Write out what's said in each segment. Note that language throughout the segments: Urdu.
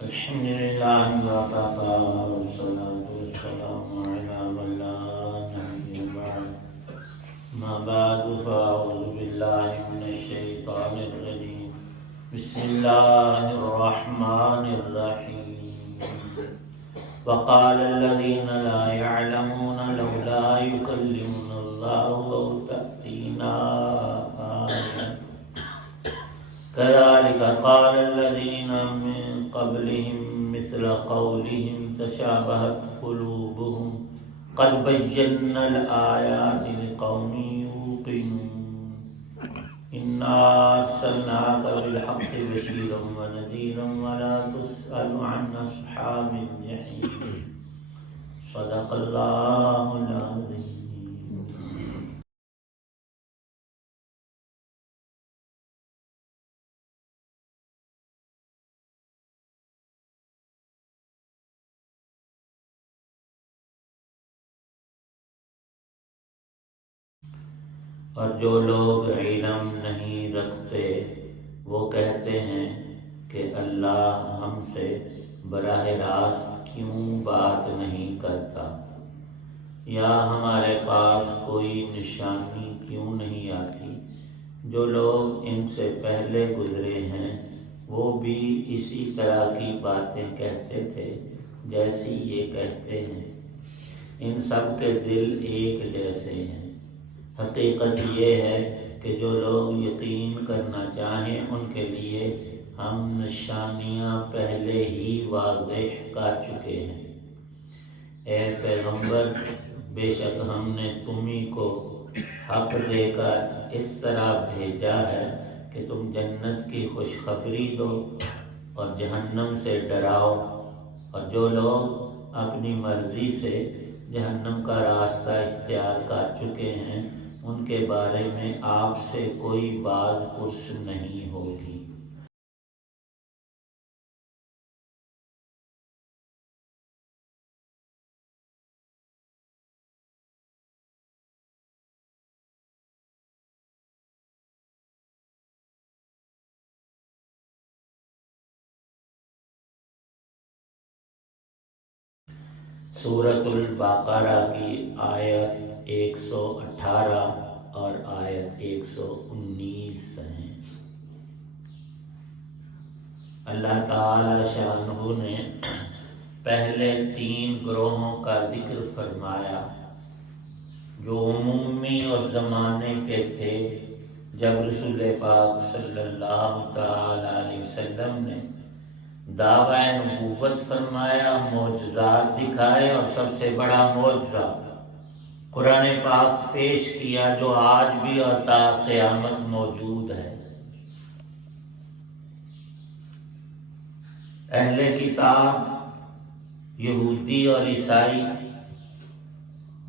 الحمد لله وكفى والصلاة والسلام على من لا نبي بعد ما بعد فأعوذ بالله من الشيطان الرجيم بسم الله الرحمن الرحيم وقال الذين لا يعلمون لولا يكلمنا الله أو تأتينا آية كذلك قال الذين من قبلهم مثل قولهم تشابهت قلوبهم قد بينا الآيات لقوم يوقنون إنا أرسلناك بالحق بشيرا ونذيرا ولا تسأل عن أصحاب الجحيم صدق الله العظيم. اور جو لوگ علم نہیں رکھتے وہ کہتے ہیں کہ اللہ ہم سے براہ راست کیوں بات نہیں کرتا، یا ہمارے پاس کوئی نشانی کیوں نہیں آتی۔ جو لوگ ان سے پہلے گزرے ہیں وہ بھی اسی طرح کی باتیں کہتے تھے جیسی یہ کہتے ہیں۔ ان سب کے دل ایک جیسے ہیں۔ حقیقت یہ ہے کہ جو لوگ یقین کرنا چاہیں ان کے لیے ہم نشانیاں پہلے ہی واضح کر چکے ہیں۔ اے پیغمبر، بے شک ہم نے تمہیں کو حق دے کر اس طرح بھیجا ہے کہ تم جنت کی خوشخبری دو اور جہنم سے ڈراؤ، اور جو لوگ اپنی مرضی سے جہنم کا راستہ اختیار کر چکے ہیں ان کے بارے میں آپ سے کوئی باز پرس نہیں ہوگی۔ سورۃ البقرہ کی آیت 118 اور آیت 119 ہیں۔ اللہ تعالی شانہ نے پہلے 3 گروہوں کا ذکر فرمایا جو عمومی اور زمانے کے تھے جب رسول پاک صلی اللہ تعالی علیہ وسلم نے دعویٰ نبوت فرمایا، معجزات دکھائے، اور سب سے بڑا معجزہ قرآن پاک پیش کیا جو آج بھی اور تا قیامت موجود ہے۔ اہل کتاب یہودی اور عیسائی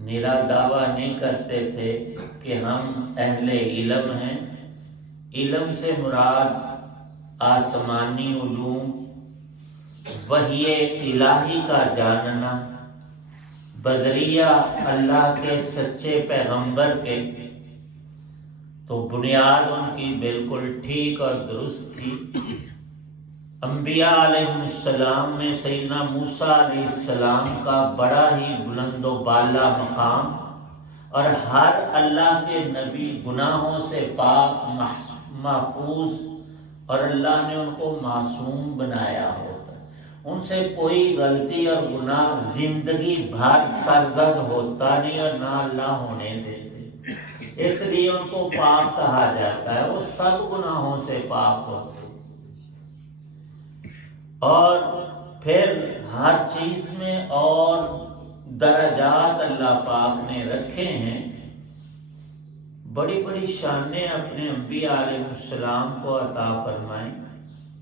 نرا دعویٰ نہیں کرتے تھے کہ ہم اہل علم ہیں۔ علم سے مراد آسمانی علوم، وحی الہی کا جاننا، بذریعہ اللہ کے سچے پیغمبر کے۔ تو بنیاد ان کی بالکل ٹھیک اور درست تھی۔ انبیاء علیہ السلام میں سیدنا موسیٰ علیہ السلام کا بڑا ہی بلند و بالا مقام، اور ہر اللہ کے نبی گناہوں سے پاک محفوظ، اور اللہ نے ان کو معصوم بنایا ہوتا، ان سے کوئی غلطی اور گناہ زندگی بھر سرزد ہوتا نہیں اور نہ اللہ ہونے دیتے، اس لیے ان کو پاک کہا جاتا ہے۔ وہ سب گناہوں سے پاک ہوتے، اور پھر ہر چیز میں اور درجات اللہ پاک نے رکھے ہیں۔ بڑی بڑی شانیں اپنے انبیاء علیہ السلام کو عطا فرمائیں،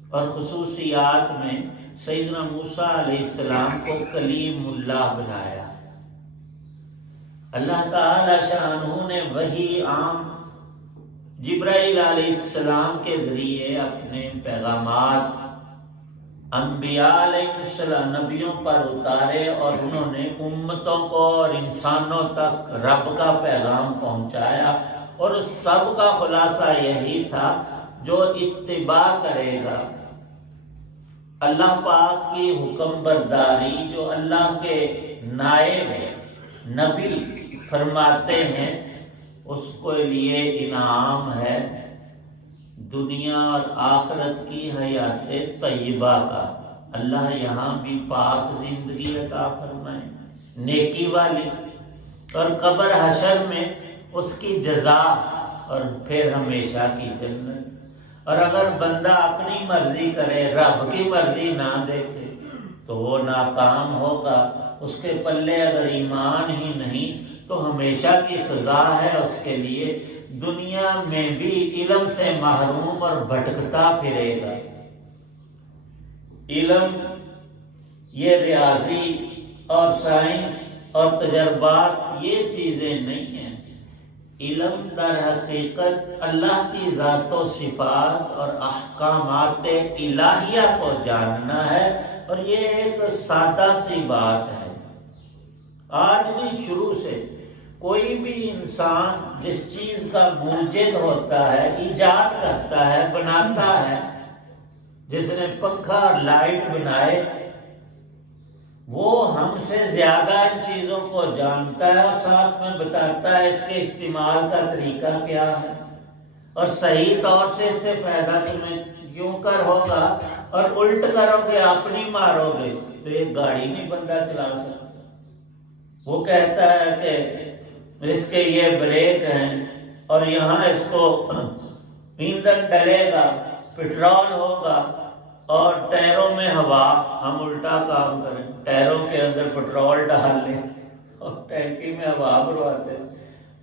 اور خصوصیات میں سیدنا موسیٰ علیہ السلام کو کلیم اللہ بنایا۔ اللہ تعالی شانہ نے وحی عام جبرائیل علیہ السلام کے ذریعے اپنے پیغامات انبیاء علیہ السلام نبیوں پر اتارے، اور انہوں نے امتوں کو اور انسانوں تک رب کا پیغام پہنچایا، اور اس سب کا خلاصہ یہی تھا جو اتباع کرے گا اللہ پاک کی حکم برداری جو اللہ کے نائب نبی فرماتے ہیں اس کے لیے انعام ہے دنیا اور آخرت کی حیات طیبہ کا۔ اللہ یہاں بھی پاک زندگی عطا فرمائے نیکی والی، اور قبر حشر میں اس کی جزا، اور پھر ہمیشہ کی جنت۔ اور اگر بندہ اپنی مرضی کرے، رب کی مرضی نہ دیکھے تو وہ ناکام ہوگا۔ اس کے پلے اگر ایمان ہی نہیں تو ہمیشہ کی سزا ہے اس کے لیے، دنیا میں بھی علم سے محروم اور بھٹکتا پھرے گا۔ علم یہ ریاضی اور سائنس اور تجربات یہ چیزیں نہیں ہیں۔ علم در حقیقت اللہ کی ذات و صفات اور احکامات الہیہ کو جاننا ہے، اور یہ ایک سادہ سی بات ہے۔ آج بھی شروع سے کوئی بھی انسان جس چیز کا موجد ہوتا ہے، ایجاد کرتا ہے، بناتا ہے، جس نے پنکھا اور لائٹ بنائے وہ ہم سے زیادہ ان چیزوں کو جانتا ہے، اور ساتھ میں بتاتا ہے اس کے استعمال کا طریقہ کیا ہے، اور صحیح طور سے اس سے فائدہ تمہیں کیوں کر ہوگا، اور الٹ کرو گے اپنی مارو گے تو یہ گاڑی نہیں بندہ چلا سکتا۔ وہ کہتا ہے کہ اس کے یہ بریک ہیں اور یہاں اس کو ایندھن ڈلے گا، پٹرول ہوگا اور ٹائروں میں ہوا۔ ہم الٹا کام کریں، ٹائروں کے اندر پٹرول ڈال لیں اور ٹینکی میں ہوا بھرواتے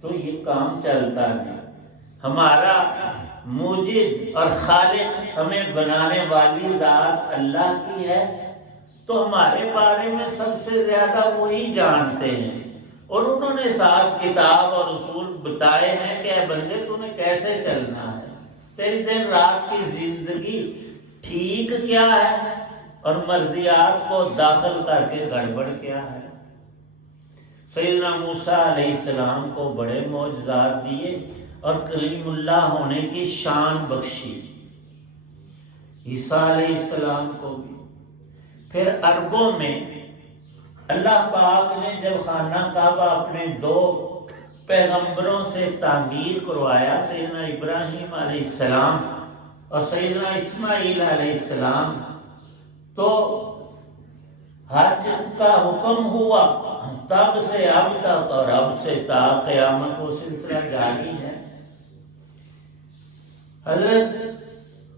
تو یہ کام چلتا نہیں۔ ہمارا موجد اور خالق، ہمیں بنانے والی ذات اللہ کی ہے، تو ہمارے بارے میں سب سے زیادہ وہی جانتے ہیں، اور انہوں نے ساتھ کتاب اور اصول بتائے ہیں کہ اے بندے تو نے کیسے چلنا ہے، تیری دن رات کی زندگی ٹھیک کیا ہے اور مرضیات کو داخل کر کے گڑبڑ کیا ہے۔ سیدنا موسیٰ علیہ السلام کو بڑے معجزات دیے اور کلیم اللہ ہونے کی شان بخشی، عیسیٰ علیہ السلام کو بھی۔ پھر عربوں میں اللہ پاک نے جب خانہ کعبہ اپنے 2 پیغمبروں سے تعمیر کروایا، سیدنا ابراہیم علیہ السلام اور سیدنا اسماعیل علیہ السلام، تو حج کا حکم ہوا، تب سے اب تک اور اب سے تا قیامت وہ سلسلہ جاری ہے۔ حضرت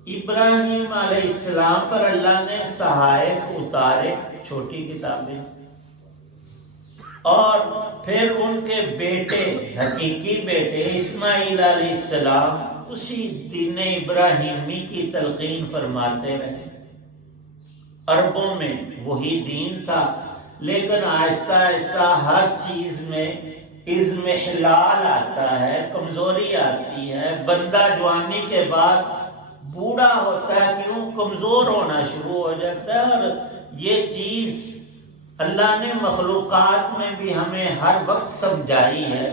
ابراہیم علیہ السلام پر اللہ نے صحائف اتارے، چھوٹی کتابیں، اور پھر ان کے بیٹے، حقیقی بیٹے اسماعیل علیہ السلام اسی دین ابراہیمی کی تلقین فرماتے رہے۔ عربوں میں وہی دین تھا، لیکن آہستہ آہستہ ہر چیز میں اضمحلال آتا ہے، کمزوری آتی ہے۔ بندہ جوانی کے بعد بوڑھا ہوتا ہے، کیوں؟ کمزور ہونا شروع ہو جاتا ہے۔ اور یہ چیز اللہ نے مخلوقات میں بھی ہمیں ہر وقت سمجھائی ہے۔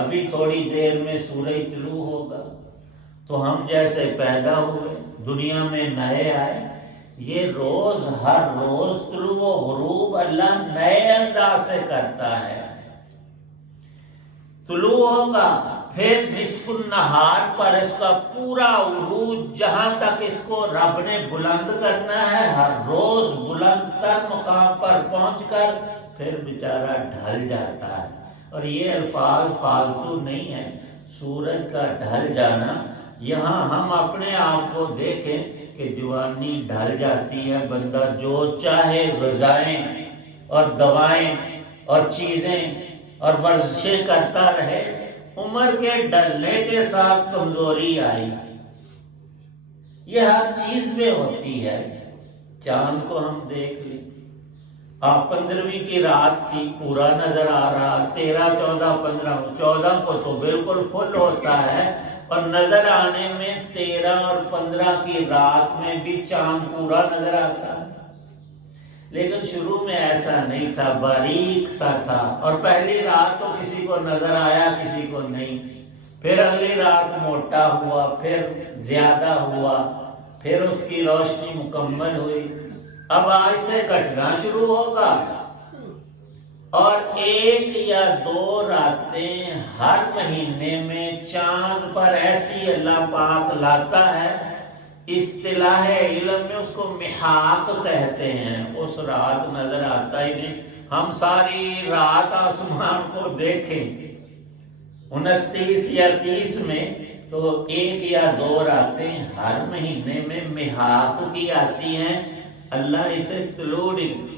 ابھی تھوڑی دیر میں سورج طلوع ہوگا تو ہم جیسے پیدا ہوئے، دنیا میں نئے آئے، یہ روز ہر روز طلوع و غروب اللہ نئے انداز سے کرتا ہے۔ طلوع ہوگا، پھر نصف النہار پر اس کا پورا عروج، جہاں تک اس کو رب نے بلند کرنا ہے، ہر روز بلند تر مقام پر پہنچ کر پھر بیچارہ ڈھل جاتا ہے۔ اور یہ الفاظ فالتو نہیں ہے، سورج کا ڈھل جانا۔ یہاں ہم اپنے آپ کو دیکھیں کہ جوانی ڈھل جاتی ہے، بندہ جو چاہے غذائیں اور دوائیں اور چیزیں اور ورزشیں کرتا رہے، عمر کے ڈلنے کے ساتھ کمزوری آئی۔ یہ ہر چیز میں ہوتی ہے۔ چاند کو ہم دیکھ لیں، 15ویں کی رات تھی، پورا نظر آ رہا، 13، 14، 15، 14 کو تو بالکل فل ہوتا ہے، اور نظر آنے میں 13 اور 15 کی رات میں بھی چاند پورا نظر آتا ہے۔ لیکن شروع میں ایسا نہیں تھا، باریک سا تھا، اور پہلی رات تو کسی کو نظر آیا، کسی کو نہیں۔ پھر اگلی رات موٹا ہوا، پھر زیادہ ہوا، پھر اس کی روشنی مکمل ہوئی، اب آج سے کٹنا شروع ہوگا، اور 1 یا 2 راتیں ہر مہینے میں چاند پر ایسی اللہ پاک لاتا ہے، اصطلاح علم میں اس کو محاق کہتے ہیں۔ اس رات نظر آتا ہی نہیں، ہم ساری رات آسمان کو دیکھیں 29 یا 30 میں، تو 1 یا 2 راتیں ہر مہینے میں محاق کی آتی ہیں۔ اللہ اسے طلوع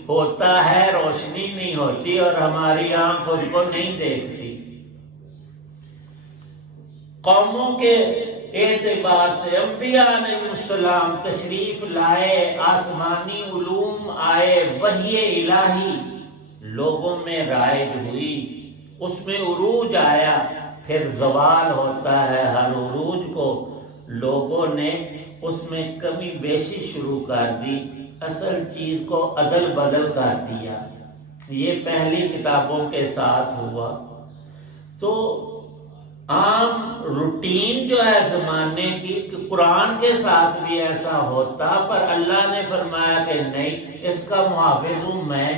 ہوتا ہے، روشنی نہیں ہوتی اور ہماری آنکھ اس کو نہیں دیکھتی۔ قوموں کے اعتبار سے انبیاء علیہ السلام تشریف لائے، آسمانی علوم آئے، وحی الہی لوگوں میں رائج ہوئی، اس میں عروج آیا، پھر زوال ہوتا ہے۔ ہر عروج کو لوگوں نے اس میں کمی بیشی شروع کر دی، اصل چیز کو عدل بدل کر دیا۔ یہ پہلی کتابوں کے ساتھ ہوا۔ تو عام روٹین جو ہے زمانے کی، کہ قرآن کے ساتھ بھی ایسا ہوتا، پر اللہ نے فرمایا کہ نہیں، اس کا محافظ ہوں میں،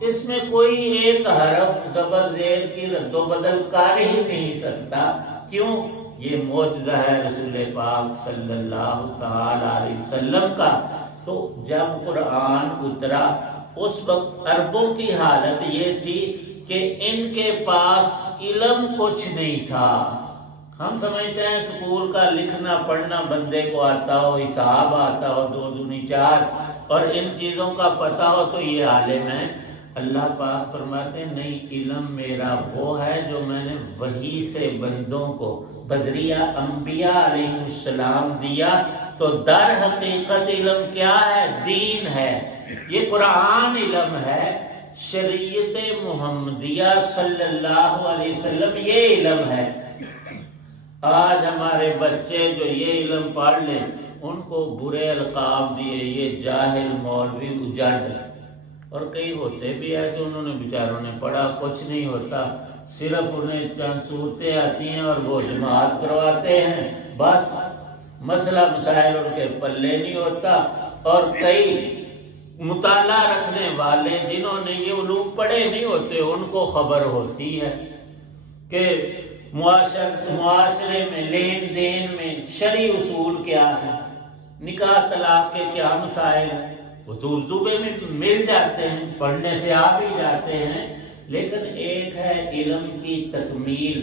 اس میں کوئی ایک حرف زبر زیر کی رد و بدل کر ہی نہیں سکتا۔ کیوں؟ یہ معجزہ ہے رسول پاک صلی اللہ تعالی علیہ وسلم کا۔ تو جب قرآن اترا اس وقت عربوں کی حالت یہ تھی کہ ان کے پاس علم کچھ نہیں تھا۔ ہم سمجھتے ہیں اسکول کا لکھنا پڑھنا بندے کو آتا ہو، حساب آتا ہو 2 دونی 4، اور ان چیزوں کا پتہ ہو تو یہ عالم ہے۔ اللہ پاک فرماتے ہیں نہیں، علم میرا وہ ہے جو میں نے وحی سے بندوں کو بذریعہ انبیاء علیہ السلام دیا۔ تو در حقیقت علم کیا ہے؟ دین ہے، یہ قرآن علم ہے، شریعت محمدیہ صلی اللہ علیہ وسلم یہ علم ہے۔ آج ہمارے بچے جو یہ علم پڑھ لیں ان کو برے القاب دیے، یہ جاہل، مولوی، اجڑ، اور کئی ہوتے بھی ایسے، انہوں نے بیچاروں نے پڑھا کچھ نہیں ہوتا، صرف انہیں چند صورتیں آتی ہیں اور وہ جماعت کرواتے ہیں، بس مسئلہ مسائل ان کے پلے نہیں ہوتا۔ اور کئی مطالعہ رکھنے والے جنہوں نے یہ علوم پڑھے نہیں ہوتے ان کو خبر ہوتی ہے کہ معاشرے میں لین دین میں شرعی اصول کیا ہے، نکاح طلاق کے کیا مسائل ہیں، وہ اردو میں مل جاتے ہیں، پڑھنے سے آ بھی جاتے ہیں۔ لیکن ایک ہے علم کی تکمیل،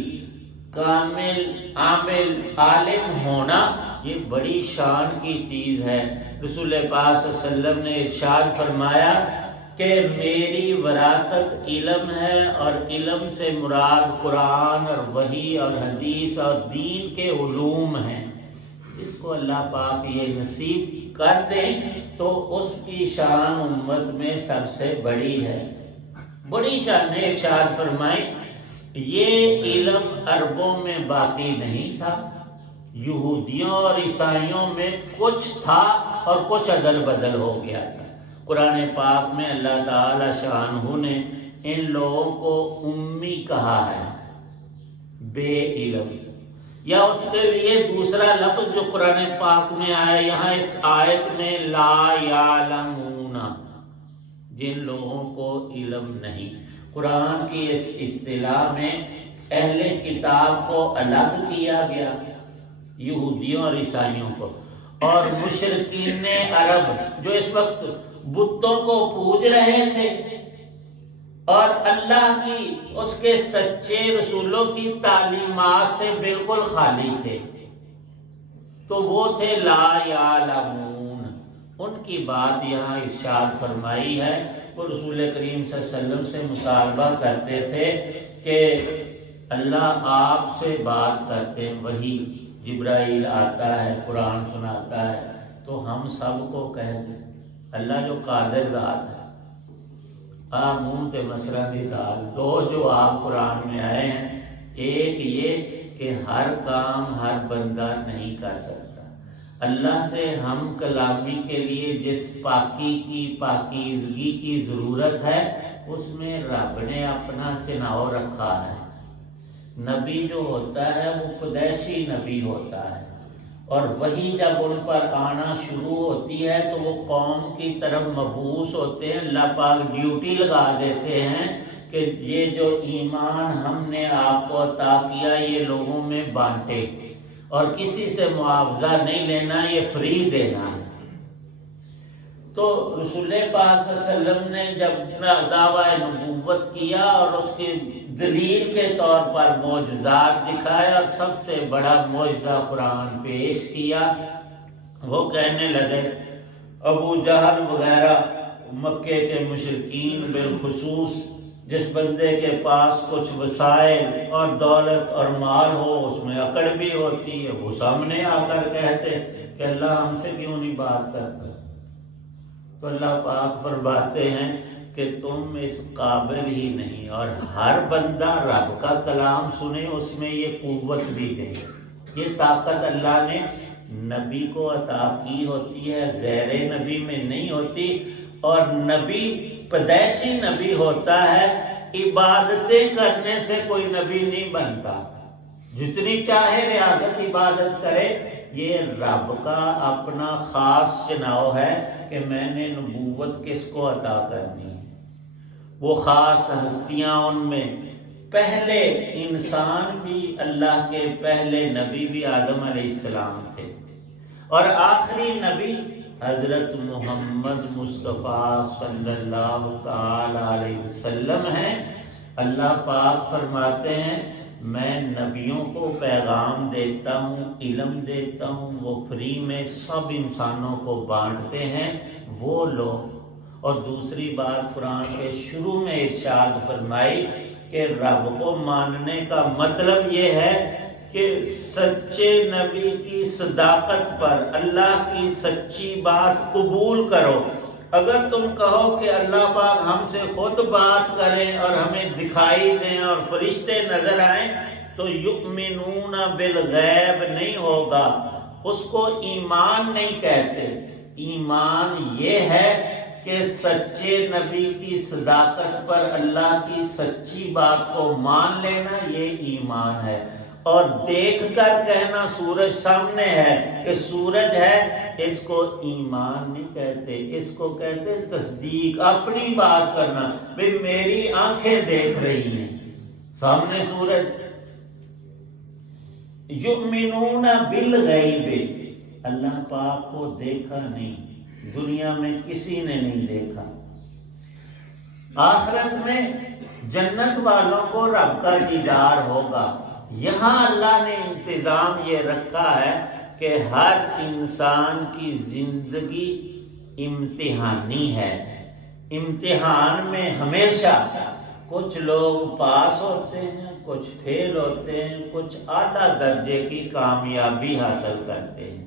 کامل عامل عالم ہونا، یہ بڑی شان کی چیز ہے۔ رسول پاک صلی اللہ علیہ وسلم نے ارشاد فرمایا کہ میری وراثت علم ہے، اور علم سے مراد قرآن اور وحی اور حدیث اور دین کے علوم ہیں۔ جس کو اللہ پاک یہ نصیب کر دیں تو اس کی شان امت میں سب سے بڑی ہے۔ بڑی شان نے ارشاد فرمائی، یہ علم عربوں میں باقی نہیں تھا، یہودیوں اور عیسائیوں میں کچھ تھا اور کچھ عدل بدل ہو گیا تھا۔ قرآن پاک میں اللہ تعالی شانہ نے ان لوگوں کو امی کہا ہے، بے علم، یا اس کے لیے دوسرا لفظ جو قرآن پاک میں آیا یہاں اس آیت میں، لا یعلمون، جن لوگوں کو علم نہیں۔ قرآن کی اس اصطلاح میں اہل کتاب کو الگ کیا گیا، یہودیوں اور عیسائیوں کو، اور مشرکین عرب جو اس وقت بتوں کو پوج رہے تھے اور اللہ کی اس کے سچے رسولوں کی تعلیمات سے بالکل خالی تھے، تو وہ تھے لا یعلمون۔ ان کی بات یہاں ارشاد فرمائی ہے۔ وہ رسول کریم صلی اللہ علیہ وسلم سے مطالبہ کرتے تھے کہ اللہ آپ سے بات کرتے، وہی جبرائیل آتا ہے، قرآن سناتا ہے، تو ہم سب کو کہہ دیں اللہ جو قادر ذات ہے، منہ تے مسئلہ دی دال دو جو آپ قرآن میں آئے ہیں، ایک یہ کہ ہر کام ہر بندہ نہیں کر سکتا۔ اللہ سے ہم کلامی کے لیے جس پاکی کی پاکیزگی کی ضرورت ہے اس میں رب نے اپنا چناؤ رکھا ہے۔ نبی جو ہوتا ہے وہ قدیشی نبی ہوتا ہے، اور وہی جب ان پر آنا شروع ہوتی ہے تو وہ قوم کی طرف مبعوث ہوتے ہیں. اللہ پاک ڈیوٹی لگا دیتے ہیں کہ یہ جو ایمان ہم نے آپ کو عطا کیا یہ لوگوں میں بانٹے، اور کسی سے معاوضہ نہیں لینا، یہ فری دینا ہے. تو رسول پاک صلی اللہ علیہ وسلم نے جب اپنا دعویٰ نبوت کیا اور اس کی دلیل کے طور پر معجزات دکھائے اور سب سے بڑا معجزہ قرآن پیش کیا، وہ کہنے لگے ابو جہل وغیرہ مکے کے مشرکین بالخصوص، جس بندے کے پاس کچھ وسائل اور دولت اور مال ہو اس میں اکڑ بھی ہوتی ہے، وہ سامنے آ کر کہتے کہ اللہ ہم سے کیوں نہیں بات کرتا. تو اللہ پاک فرماتے ہیں کہ تم اس قابل ہی نہیں، اور ہر بندہ رب کا کلام سنے اس میں یہ قوت بھی نہیں. یہ طاقت اللہ نے نبی کو عطا کی ہوتی ہے، غیر نبی میں نہیں ہوتی. اور نبی پیدائشی نبی ہوتا ہے، عبادتیں کرنے سے کوئی نبی نہیں بنتا. جتنی چاہے ریاضت عبادت کرے، یہ رب کا اپنا خاص چناؤ ہے کہ میں نے نبوت کس کو عطا کرنی ہے. وہ خاص ہستیاں ان میں پہلے انسان بھی، اللہ کے پہلے نبی بھی آدم علیہ السلام تھے، اور آخری نبی حضرت محمد مصطفیٰ صلی اللہ تعالی علیہ وسلم ہیں. اللہ پاک فرماتے ہیں میں نبیوں کو پیغام دیتا ہوں، علم دیتا ہوں، وہ فری میں سب انسانوں کو بانٹتے ہیں وہ لوگ. اور دوسری بات قرآن کے شروع میں ارشاد فرمائی کہ رب کو ماننے کا مطلب یہ ہے کہ سچے نبی کی صداقت پر اللہ کی سچی بات قبول کرو. اگر تم کہو کہ اللہ پاک ہم سے خود بات کریں اور ہمیں دکھائی دیں اور فرشتے نظر آئیں تو یؤمنون بالغیب نہیں ہوگا، اس کو ایمان نہیں کہتے. ایمان یہ ہے کہ سچے نبی کی صداقت پر اللہ کی سچی بات کو مان لینا، یہ ایمان ہے. اور دیکھ کر کہنا سورج سامنے ہے کہ سورج ہے، اس کو ایمان نہیں کہتے، اس کو کہتے تصدیق. اپنی بات کرنا، بھئی میری آنکھیں دیکھ رہی ہیں سامنے سورج. یؤمنون بالغیب، اللہ پاک کو دیکھا نہیں، دنیا میں کسی نے نہیں دیکھا. آخرت میں جنت والوں کو رب کا دیدار ہوگا. یہاں اللہ نے انتظام یہ رکھا ہے کہ ہر انسان کی زندگی امتحانی ہے. امتحان میں ہمیشہ کچھ لوگ پاس ہوتے ہیں، کچھ فیل ہوتے ہیں، کچھ اعلیٰ درجے کی کامیابی حاصل کرتے ہیں.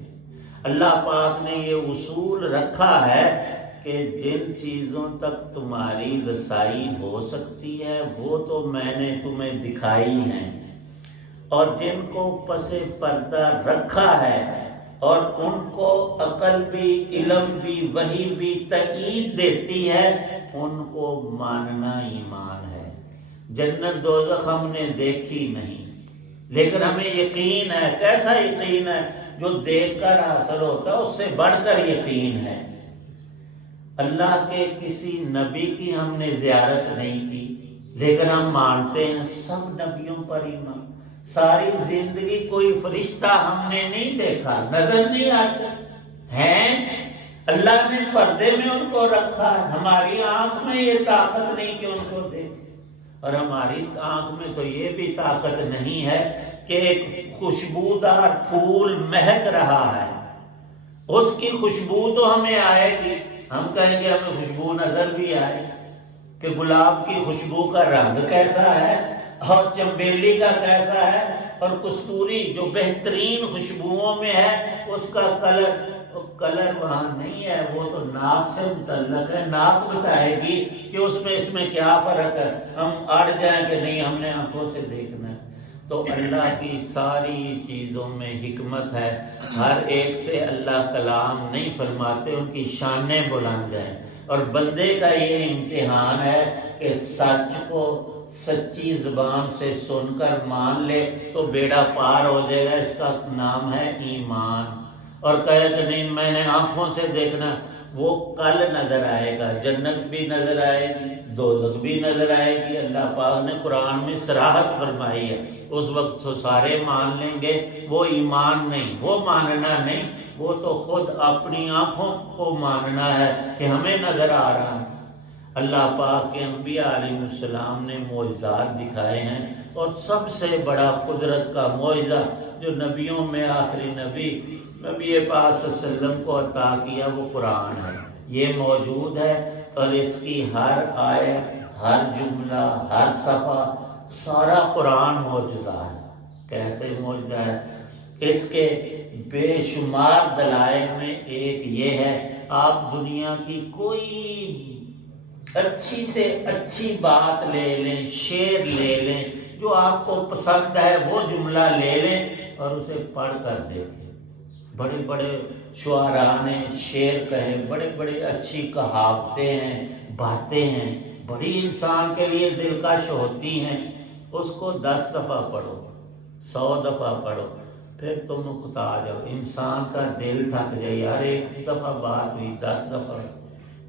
اللہ پاک نے یہ اصول رکھا ہے کہ جن چیزوں تک تمہاری رسائی ہو سکتی ہے وہ تو میں نے تمہیں دکھائی ہیں، اور جن کو پس پردہ رکھا ہے اور ان کو عقل بھی، علم بھی، وحی بھی تائید دیتی ہے، ان کو ماننا ایمان ہے. جنت دوزخ ہم نے دیکھی نہیں لیکن ہمیں یقین ہے. کیسا یقین ہے؟ جو دیکھ کر حاصل ہوتا ہے اس سے بڑھ کر یقین ہے. اللہ کے کسی نبی کی ہم نے زیارت نہیں کی لیکن ہم مانتے ہیں سب نبیوں پر ایمان. ساری زندگی کوئی فرشتہ ہم نے نہیں دیکھا، نظر نہیں آتے ہیں، اللہ نے پردے میں ان کو رکھا ہے. ہماری آنکھ میں یہ طاقت نہیں کہ ان کو دیکھ، اور ہماری آنکھ میں تو یہ بھی طاقت نہیں ہے کہ ایک خوشبودار پھول مہک رہا ہے، اس کی خوشبو تو ہمیں آئے گی، ہم کہیں گے ہمیں خوشبو نظر بھی آئے کہ گلاب کی خوشبو کا رنگ کیسا ہے اور چنبیلی کا کیسا ہے، اور کستوری جو بہترین خوشبوؤں میں ہے اس کا کلر وہاں نہیں ہے، وہ تو ناک سے متعلق ہے. ناک بتائے گی کہ اس میں کیا فرق ہے. ہم اڑ جائیں کہ نہیں ہم نے آنکھوں سے دیکھنا ہے. تو اللہ کی ساری چیزوں میں حکمت ہے. ہر ایک سے اللہ کلام نہیں فرماتے، ان کی شانیں بلند ہیں. اور بندے کا یہ امتحان ہے کہ سچ کو سچی زبان سے سن کر مان لے تو بیڑا پار ہو جائے گا، اس کا نام ہے ایمان۔ اور کہے کہ نہیں میں نے آنکھوں سے دیکھنا، وہ کل نظر آئے گا، جنت بھی نظر آئے گی، دوزخ بھی نظر آئے گی۔ اللہ پاک نے قرآن میں صراحت فرمائی ہے، اس وقت تو سارے مان لیں گے۔ وہ ایمان نہیں، وہ ماننا نہیں، وہ تو خود اپنی آنکھوں کو ماننا ہے کہ ہمیں نظر آ رہا ہے۔ اللہ پاک کے انبیاء علیہ السلام نے معجزات دکھائے ہیں، اور سب سے بڑا قدرت کا معجزہ جو نبیوں میں آخری نبی پاک صلی اللہ علیہ وسلم کو عطا کیا وہ قرآن ہے۔ یہ موجود ہے، اور اس کی ہر آیت، ہر جملہ، ہر صفحہ، سارا قرآن معجزہ ہے۔ کیسے معجزہ ہے؟ اس کے بے شمار دلائل میں ایک یہ ہے، آپ دنیا کی کوئی اچھی سے اچھی بات لے لیں، شعر لے لیں، جو آپ کو پسند ہے وہ جملہ لے لیں اور اسے پڑھ کر دیکھیں۔ بڑے بڑے شعراء نے شعر کہے، بڑے بڑے اچھی کہاوتیں ہیں، باتیں ہیں، بڑی انسان کے لیے دلکش ہوتی ہیں۔ اس کو 10 دفعہ پڑھو، 100 دفعہ پڑھو، پھر تم اکتا جاؤ، انسان کا دل تھک جائے، یار ایک دفعہ بات ہوئی 10 دفعہ۔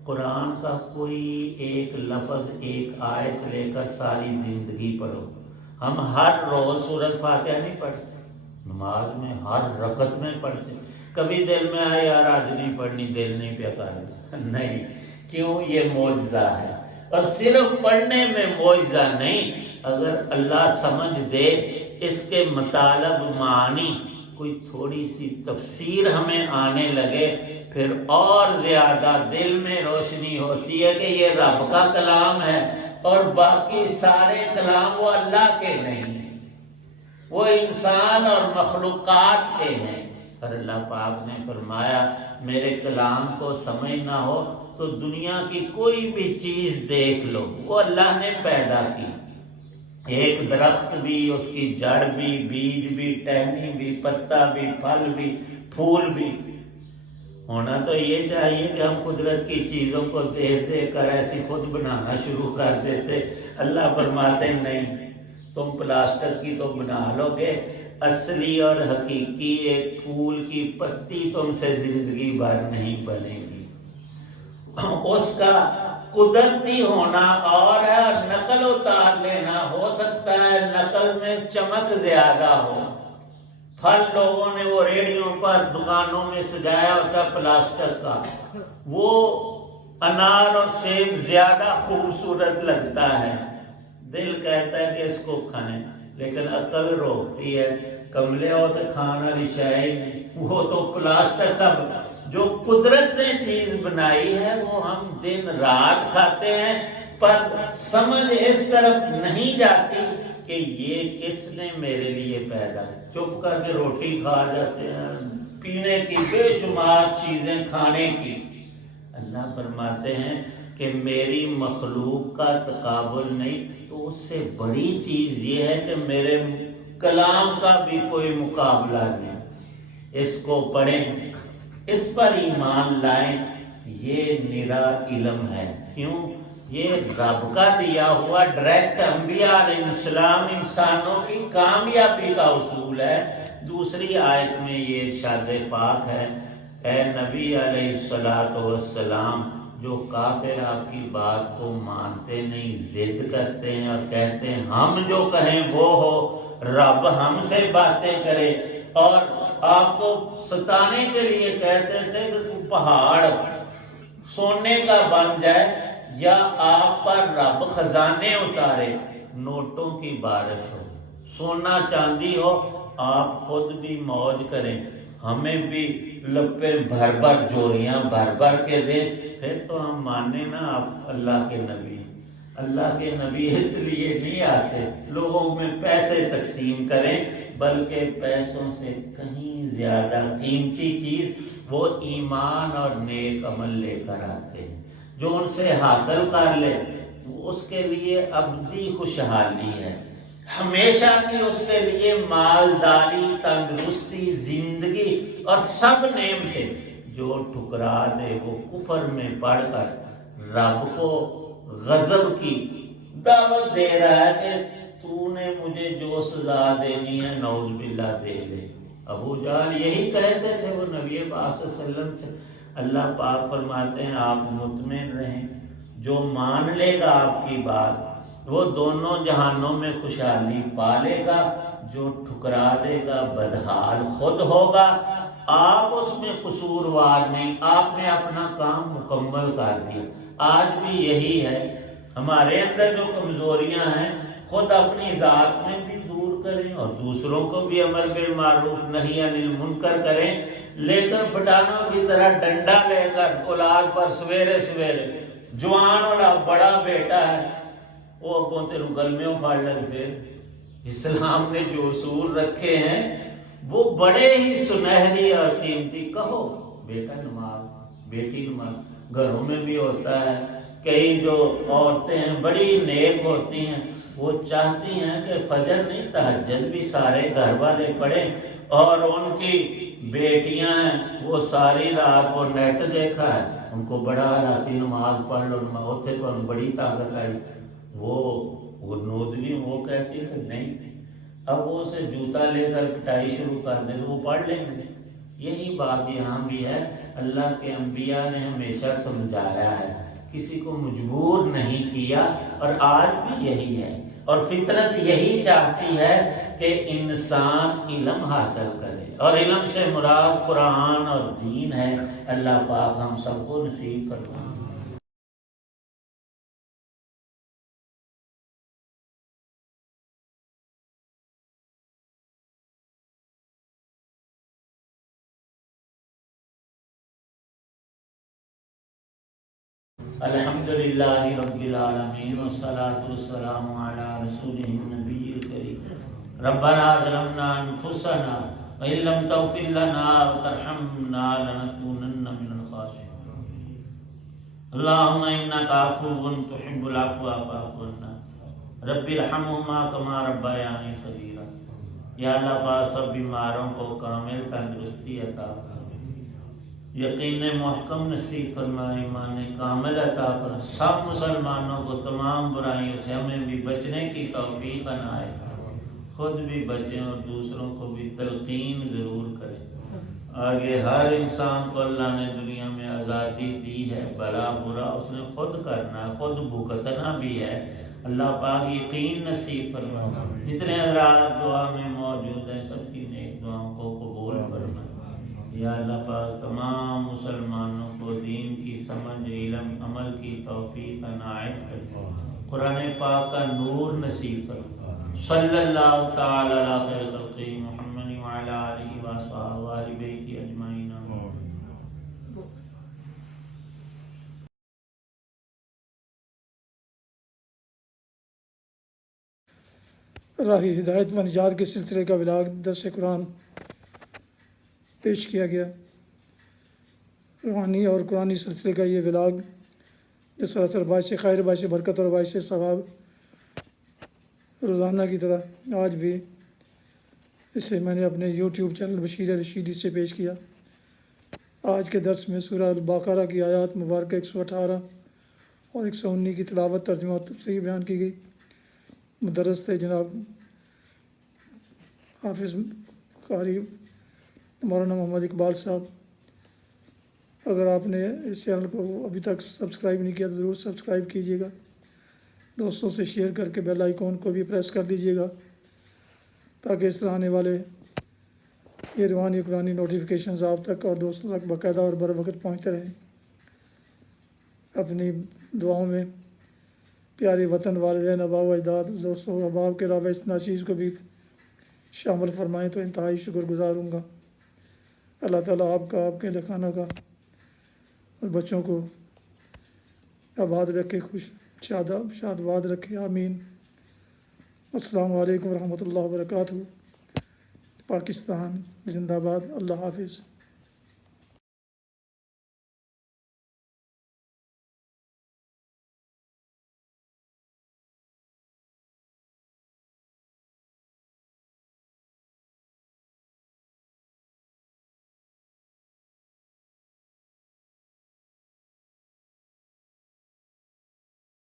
قرآن کا کوئی ایک لفظ، ایک آیت لے کر ساری زندگی پڑھو۔ ہم ہر روز سورۃ فاتحہ نہیں پڑھتے، نماز میں ہر رکعت میں پڑھتے، کبھی دل میں آئے یار آج نہیں پڑھنی، دل نہیں پہ کر نہیں، کیوں؟ یہ معجزہ ہے۔ اور صرف پڑھنے میں معجزہ نہیں، اگر اللہ سمجھ دے اس کے مطالب معانی، کوئی تھوڑی سی تفسیر ہمیں آنے لگے، پھر اور زیادہ دل میں روشنی ہوتی ہے کہ یہ رب کا کلام ہے، اور باقی سارے کلام وہ اللہ کے نہیں، وہ انسان اور مخلوقات کے ہیں۔ اور اللہ پاک نے فرمایا میرے کلام کو سمجھنا ہو تو دنیا کی کوئی بھی چیز دیکھ لو، وہ اللہ نے پیدا کی۔ ایک درخت بھی، اس کی جڑ بھی، بیج بھی، ٹہنی بھی، پتا بھی، پھل بھی، پھول بھی۔ ہونا تو یہ چاہیے کہ ہم قدرت کی چیزوں کو دیکھ دیکھ کر ایسی خود بنانا شروع کر دیتے۔ اللہ فرماتے نہیں، تم پلاسٹک کی تو بنا لو گے، اصلی اور حقیقی ایک پھول کی پتی تم سے زندگی بھر نہیں بنے گی۔ اس کا قدرتی ہونا اور ہے، اور نقل اتار لینا ہو سکتا ہے نقل میں چمک زیادہ ہو۔ پھل لوگوں نے وہ ریڑھیوں پر دکانوں میں سجایا ہوتا ہے پلاسٹک کا، وہ انار اور سیب زیادہ خوبصورت لگتا ہے، دل کہتا ہے کہ اس کو کھائیں، لیکن عقل روکتی ہے کملے ہو تو کھانا لشائی نہیں، وہ تو پلاسٹک کا۔ جو قدرت نے چیز بنائی ہے وہ ہم دن رات کھاتے ہیں، پر سمجھ اس طرف نہیں جاتی کہ یہ کس نے میرے لیے پیدا، چپ کر کے روٹی کھا جاتے ہیں، پینے کی بے شمار چیزیں کھانے کی۔ اللہ فرماتے ہیں کہ میری مخلوق کا تقابل نہیں، تو اس سے بڑی چیز یہ ہے کہ میرے کلام کا بھی کوئی مقابلہ نہیں۔ اس کو پڑھیں، اس پر ایمان لائیں، یہ نرا علم ہے۔ کیوں؟ یہ رب کا دیا ہوا ڈائریکٹ انبیاء علیہ السلام انسانوں کی کامیابی کا اصول ہے۔ دوسری آیت میں یہ ارشاد پاک ہے، اے نبی علیہ السلام، جو کافر آپ کی بات کو مانتے نہیں، ضد کرتے ہیں اور کہتے ہیں ہم جو کہیں وہ ہو، رب ہم سے باتیں کرے، اور آپ کو ستانے کے لیے کہتے تھے کہ پہاڑ سونے کا بن جائے یا آپ پر رب خزانے اتارے، نوٹوں کی بارش ہو، سونا چاندی ہو، آپ خود بھی موج کریں، ہمیں بھی لپے بھر بھر جوریاں بھر بھر کے دیں، پھر تو ہم مانیں نا آپ اللہ کے نبی۔ اللہ کے نبی اس لیے نہیں آتے لوگوں میں پیسے تقسیم کریں، بلکہ پیسوں سے کہیں زیادہ قیمتی چیز وہ ایمان اور نیک عمل لے کر آتے ہیں، جو ان سے حاصل کر لے اس کے لیے ابدی خوشحالی ہے، ہمیشہ کی اس کے لیے مالداری، تندرستی، زندگی اور سب نعمتیں۔ جو ٹھکرا دے وہ کفر میں پڑھ کر رب کو غضب کی دعوت دے رہا ہے کہ تو نے مجھے جو سزا دینی ہے نعوذ باللہ دے لے۔ ابو جہل یہی کہتے تھے وہ نبی پاک صلی اللہ علیہ وسلم سے۔ اللہ پاک فرماتے ہیں آپ مطمئن رہیں، جو مان لے گا آپ کی بات وہ دونوں جہانوں میں خوشحالی پالے گا، جو ٹھکرا دے گا بدحال خود ہوگا۔ آپ اس میں قصوروار نہیں، آپ نے اپنا کام مکمل کر دیا۔ آج بھی یہی ہے، ہمارے اندر جو کمزوریاں ہیں خود اپنی ذات میں بھی دور کریں اور دوسروں کو بھی امر بالمعروف نہی عن المنکر کریں، لیکن پٹانوں کی طرح ڈنڈا لے کر اولاد پر سویرے سویرے جوان والا بڑا بیٹا ہے وہ اگوں تیروں گلمیوں پھاڑ لگ پھر۔ اسلام نے جو اصول رکھے ہیں وہ بڑے ہی سنہری اور قیمتی۔ کہو بیٹا نماز، بیٹی نماز، گھروں میں بھی ہوتا ہے۔ کئی جو عورتیں ہیں بڑی نیک ہوتی ہیں، وہ چاہتی ہیں کہ فجر نہیں تہجد بھی سارے گھر والے پڑھیں، اور ان کی بیٹیاں ہیں وہ ساری رات وہ نیٹ دیکھا ہے، ان کو بڑا حالاتی نماز پڑھ لو، اتنے تو بڑی طاقت آئی۔ وہ نوزوی وہ کہتی ہے کہ نہیں، اب وہ اسے جوتا لے کر پٹائی شروع کر دے تو وہ پڑھ لیں گے۔ یہی بات یہاں بھی ہے، اللہ کے انبیاء نے ہمیشہ سمجھایا ہے، کسی کو مجبور نہیں کیا، اور آج بھی یہی ہے، اور فطرت یہی چاہتی ہے کہ انسان علم حاصل کرے، اور علم سے مراد قرآن اور دین ہے۔ اللہ پاک ہم سب کو نصیب فرمائے۔ الحمدللہ رب العالمین والصلاة والسلام علی رسولہ النبی الکریم۔ ربنا ظلمنا انفسنا وإن لم تغفر لنا وترحمنا لنكونن من الخاسرین۔ اللہم انک عفو تحب العفو فاعف عنا رب ارحمہما کما ربیانی صغیرا۔ یا اللہ پاک سب بیماروں کو کامل تندرستی عطا فرما، یقین محکم نصیب فرما، ایمان کامل عطا فرما، سب مسلمانوں کو تمام برائیوں سے ہمیں بھی بچنے کی توفیق عنایت فرما، خود بھی بچیں اور دوسروں کو بھی تلقین ضرور کریں۔ آگے ہر انسان کو اللہ نے دنیا میں آزادی دی ہے، بلا برا اس نے خود کرنا ہے، خود بھگتنا بھی ہے۔ اللہ پاک یقین نصیب فرما، جتنے حضرات دعا میں موجود ہیں سب کی نیک دعاؤں کو قبول فرما۔ یا اللہ پاک تمام مسلمانوں کو دین کی سمجھ، علم، عمل کی توفیق عنایت فرما، قرآن پاک کا نور نصیب فرما۔ صلی اللہ تعالی علی خیر خلقہ محمد وعلی آلہ وصحبہ وآل بیتہ اجمعین۔ راہ ہدایت و نجات کے سلسلے کا ولاگ درس قرآن پیش کیا گیا۔ روحانی اور قرآنی سلسلے کا یہ ولاگ جس طرح باعث خیر، باعث برکت اور باعث ثواب روزانہ کی طرح آج بھی اسے میں نے اپنے یوٹیوب چینل بشیر رشیدی سے پیش کیا۔ آج کے درس میں سورہ البقرہ کی آیات مبارکہ 118 اور 119 کی تلاوت، ترجمہ اور تفسیر بیان کی گئی۔ مدرس تھے جناب حافظ قاری مولانا محمد اقبال صاحب۔ اگر آپ نے اس چینل کو ابھی تک سبسکرائب نہیں کیا تو ضرور سبسکرائب کیجیے گا، دوستوں سے شیئر کر کے بیل آئیکن کو بھی پریس کر دیجیے گا تاکہ اس طرح آنے والے یہ روحانی قرآنی نوٹیفیکیشنز آپ تک اور دوستوں تک باقاعدہ اور بر وقت پہنچتے رہیں۔ اپنی دعاؤں میں پیارے وطن، والدین، آباء و اجداد، دوستوں احباب کے علاوہ اس ناچیز کو بھی شامل فرمائیں تو انتہائی شکر گزار ہوں گا۔ اللہ تعالیٰ آپ کا، آپ کے لکھانہ کا اور بچوں کو آباد رکھے، خوش شادباد رکھے، آمین۔ السلام علیکم ورحمۃ اللہ وبرکاتہ۔ پاکستان زندہ باد۔ اللہ حافظ۔